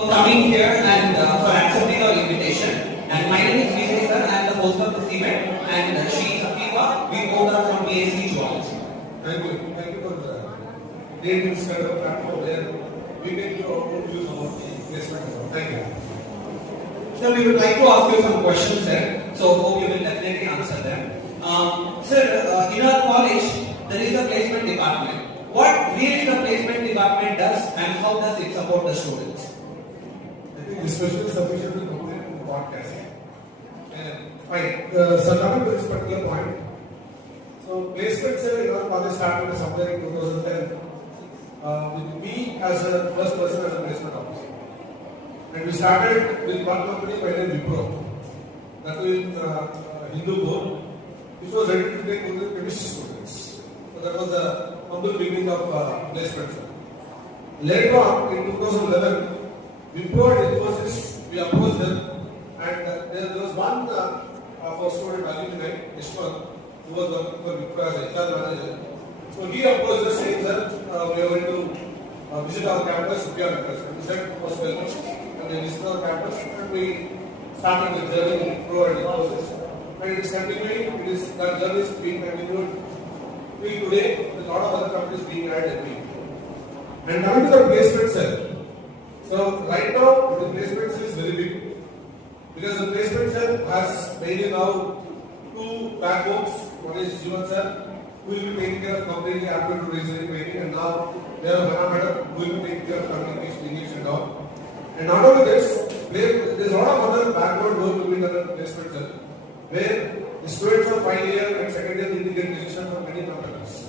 Coming here and for accepting our invitation. And my name is Vijay sir. I am the host of this event, and she is Afifa. We both are from B.Sc Zoology. Thank you for creating this kind of platform where we make your own views about the placement. Thank you. So we would like to ask you some questions, sir. So hope you will definitely answer them. Sir, in our college there is a placement department. What really the placement department does, and how does it support the students? I think this question is sufficient to complete the podcast. Fine. So coming to this particular point. So placement cell in our college started somewhere in 2010 with me as a first person as a placement officer. And we started with one company by the name Wipro. That was Hindu board, which was ready to take only chemistry students. So that was the humble beginning of placement cell. Later on in 2011, Wipro and Infosys, we approached them, and there was one of our student, Vijay, who was working for Wipro as HR manager. So he approached us saying that we are going to visit our campus if you are interested. We said, most welcome. And we visited our campus and we started the journey in Wipro and Infosys. And it is continuing, that journey is being continued till today with a lot of other companies being added every week. And coming to the placement cell. So right now the placement cell is very big because the placement cell has mainly now two backbones. One is Jivan sir, who will be taking care of completely aptitude to reasoning training, and now we have Hana madam who will be taking care of communication, English and all. And not only this, there is a lot of other background work to be done at the placement cell, where the students of final year and second year need to get registration from many companies.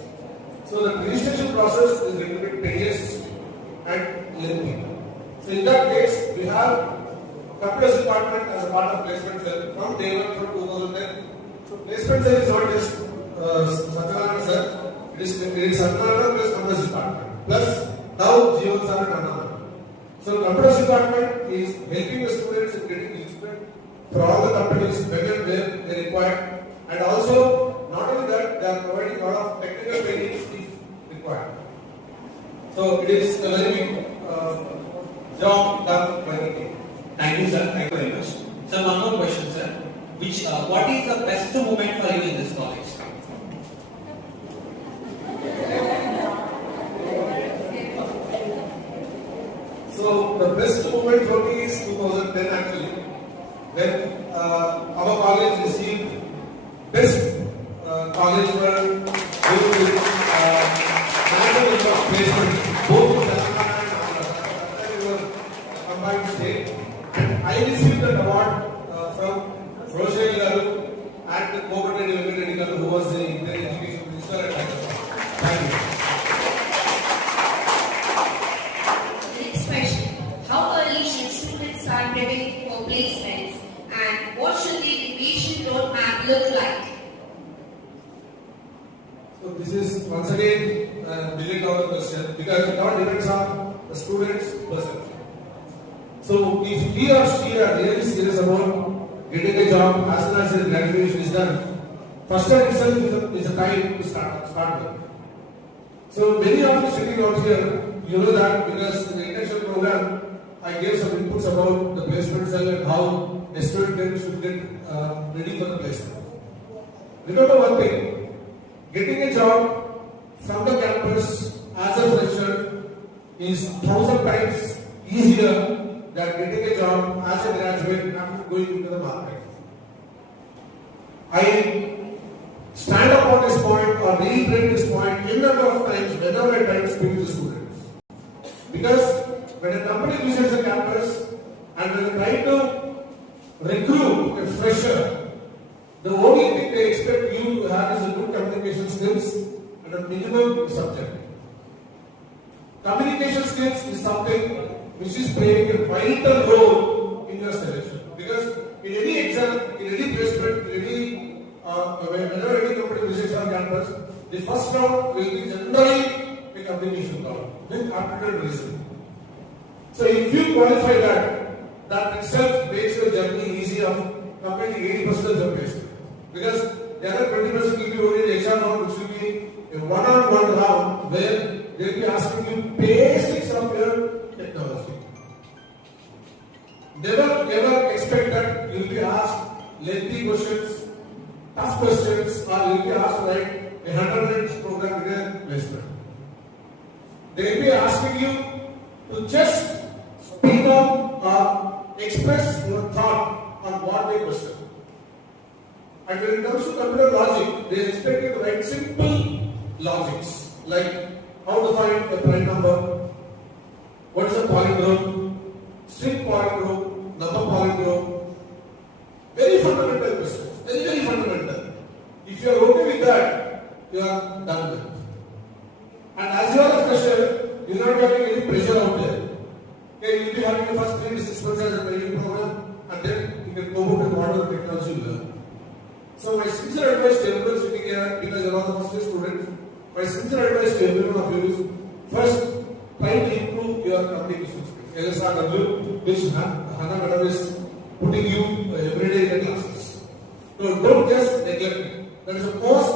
So the registration process is limited 10 years and lengthy. So in that case, we have computers department as a part of placement cell from day one from 2010. So placement cell is not just Satyanarayana sir, it is Satyanarayana plus computers department plus now Jivan sir and Anna. So computers department is helping the students in getting registered for all the companies when and where they require, and also not only that, they are providing a lot of technical training if required. So it is a very big job done by the team. Thank you, sir. Thank you very much. Sir, one more question, sir. What is the best moment for you in this college? So the best moment for me is 2010 actually, when our college received best college for doing national placement, both in Telangana and Andhra. Combined state, and I received that award from Rochelle Garu and the Cooperative Venkat Garu, who was the Indian Education Minister at that time. Thank you. Next question. How early should students start preparing for placements, and what should the deviation roadmap look like? So this is once again a million-dollar question because it all depends on the student's perception. So if he or she are really serious about getting a job as soon as his graduation is done, first time itself is a time to start with. So many of you sitting out here, you know that because in the internship program, I gave some inputs about the placement cell and how a student should get ready for the placement. Remember one thing, getting a job from the campus as a fresher is 1,000 times easier than getting a job as a graduate after going into the market. I stand up on this point or reiterate this point in number of times whenever I try to speak to students. Because when a company visits a campus and when they try to recruit a fresher, the only thing they expect you to have is a good communication skills and a minimum subject. Communication skills is something which is playing a vital role in your selection. Because in any exam, in any placement, in any whenever any company visits our campus, the first round will be generally a communication round with aptitude reasoning. So if you qualify that itself makes your journey easy of completing 80% of the placement. Because the other 20% will be only the exam round, which will be a one-on-one round where they will be asking you basics of your technology. Never ever expect that you will be asked lengthy questions, tough questions, or you will be asked to write a 100 program in a placement. They will be asking you to just speak up or express your thought on what they question. And when it comes to computer logic, they expect you to write simple logics like how to find a prime number, what is a palindrome, string palindrome, number palindrome. Very fundamental questions, very fundamental. If you are okay with that, you are done with it. And as you are a fresher, you are not having any pressure out there. Okay, you will be having the first 3 to 6 months as a training program, and then you can go out and whatever technology you learn. So my sincere advice to everyone sitting here, because you are all the first year students, my sincere advice to every one of you is, first, try to improve your communication skills. LSRW, which Hannah Madam is putting you every day in the classes. So don't just neglect it. That is the most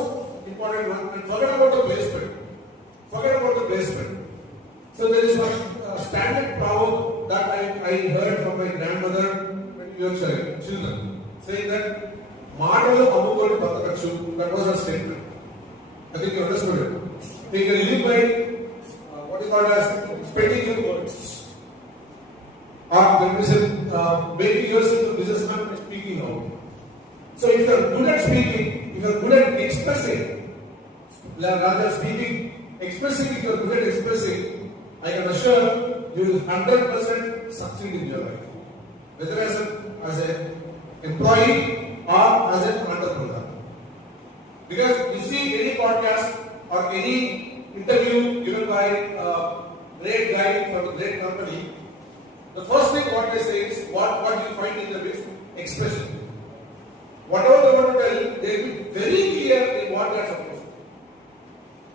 important one. And forget about the placement. Forget about the placement. So there is one standard proverb that I heard from my grandmother when we were children, saying that that was her statement. I think you understood it. They can live by what is called as spending your words. Or when we say making yourself a businessman and speaking out. So if you are good at speaking, if you are good at expressing, rather speaking, expressing, if you are good at expressing, I can assure you will 100% succeed in your life. Whether as an employee or as an entrepreneur. Because you see any podcast or any interview given by a great guy from a great company, the first thing what they say is what you find in the expression. Whatever they want to tell, they will be very clear in what they are supposed to.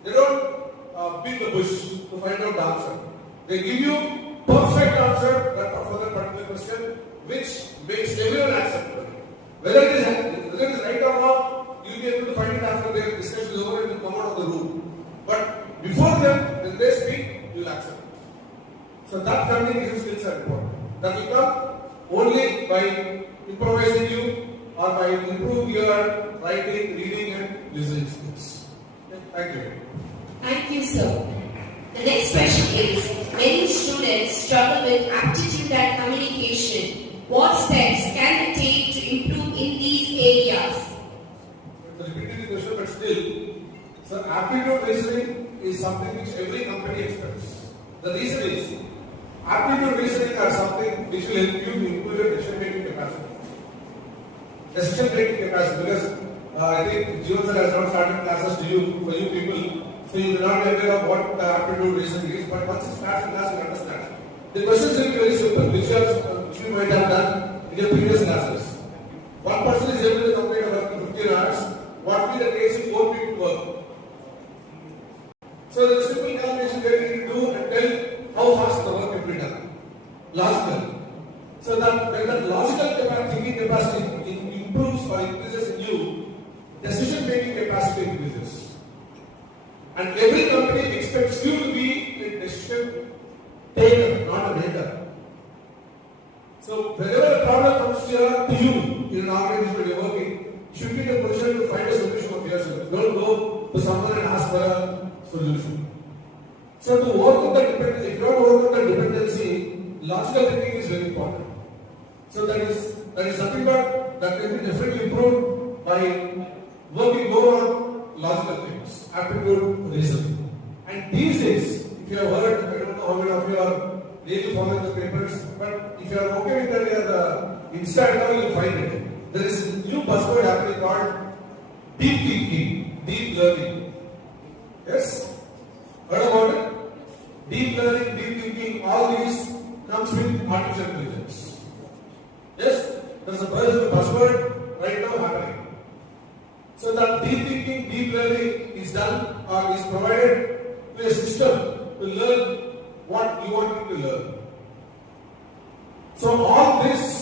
They don't beat the bush to find out the answer. They give you perfect answer for that particular question, which makes everyone acceptable. Whether it is right or wrong, you will be able to find it after their discussion is over and you come out of the room. But before them, when they speak, you will accept it. So that communication skills are important. That will come only by improvising you or by improving your writing, reading and listening skills. Thank you. Thank you, sir. The next question is, many students struggle with aptitude and communication. What steps can they take to improve in these areas? Repeating the question, but still, so aptitude reasoning is something which every company expects. The reason is, aptitude reasoning are something which will help you to improve your decision-making capacity. Decision-making capacity, because I think Jeevan sir has not started classes for you people, so you will not be aware of what aptitude reasoning is, but once you start the class, you understand. The questions will be very simple, which you might have done in your previous classes. One person is able to complete a work in 15 hours. What will be the case if 4 people work? So there is a simple calculation that you need to do and tell how fast the work will be done. Logical. So that when the logical thinking capacity improves or increases in you, decision making capacity increases. And every company expects you to be a decision taker, not a maker. So whenever a problem comes to you in an organization where you're working, you should be in a position to find a solution of yourself. Don't go to someone and ask for a solution. So to overcome the dependency, if you want to overcome the dependency, logical thinking is very important. So that is something that can be definitely improved by working more on logical things, aptitude, reasoning. And these days, if you have heard, I don't know how many of you are really following the papers, but if you are okay with that, you are Insta, you will find it. There is a new buzzword happening called deep thinking, deep learning. Yes? Heard about it? Deep learning, deep thinking, all these comes with artificial intelligence. Yes? There's a buzzword right now happening. So that deep thinking, deep learning is done or is provided to a system to learn what you want it to learn. So all this